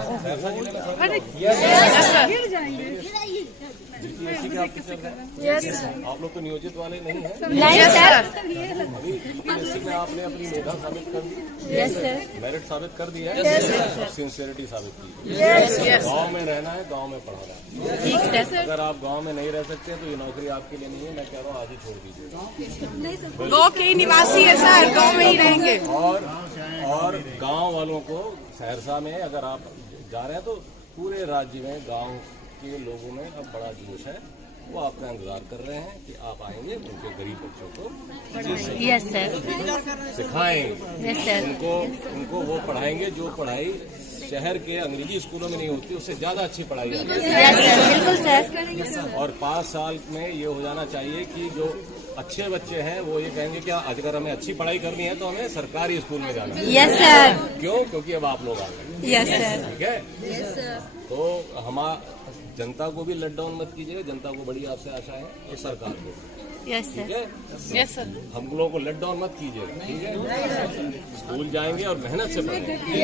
सहरसा जिले में अरे गिर जाएंगे। यस आप लोग तो नियोजित वाले नहीं हैं। नहीं सर। अभी यूपीएससी में आपने अपनी मेधा साबित कर दी, यस सर। मेरिट साबित कर दिया है और सिंसियरिटी साबित की है। गाँव में रहना है, गाँव में पढ़ाना है। ठीक सर। अगर आप गांव में नहीं रह सकते तो ये नौकरी आपके लिए नहीं है। मैं कह रहा हूँ आज ही छोड़ दीजिए। गाँव के ही निवासी है सर, गाँव में ही रहेंगे। और गांव वालों को सहरसा में अगर आप जा रहे हैं तो पूरे राज्य में गांव के लोगों में अब बड़ा जोश है। वो आपका इंतजार कर रहे हैं कि आप आएंगे, उनके गरीब बच्चों को यस सर। सिखाएंगे, यस सर। उनको वो पढ़ाएंगे जो पढ़ाई शहर के अंग्रेजी स्कूलों में नहीं होती, उससे ज्यादा अच्छी पढ़ाई है। यस सर, बिल्कुल सर। और 5 साल में ये हो जाना चाहिए कि जो अच्छे बच्चे हैं वो ये कहेंगे कि अगर हमें अच्छी पढ़ाई करनी है तो हमें सरकारी स्कूल में जाना है। Yes sir. क्यों? क्योंकि अब आप लोग आ गए। Yes sir. ठीक है। तो जनता को भी लेट डाउन मत कीजिएगा। जनता को बड़ी आपसे आशा है और सरकार को। Yes sir. ठीक है। Yes sir. हम लोगों को लेट डाउन मत कीजिएगा। ठीक है। स्कूल जाएंगे और मेहनत से पढ़ेंगे।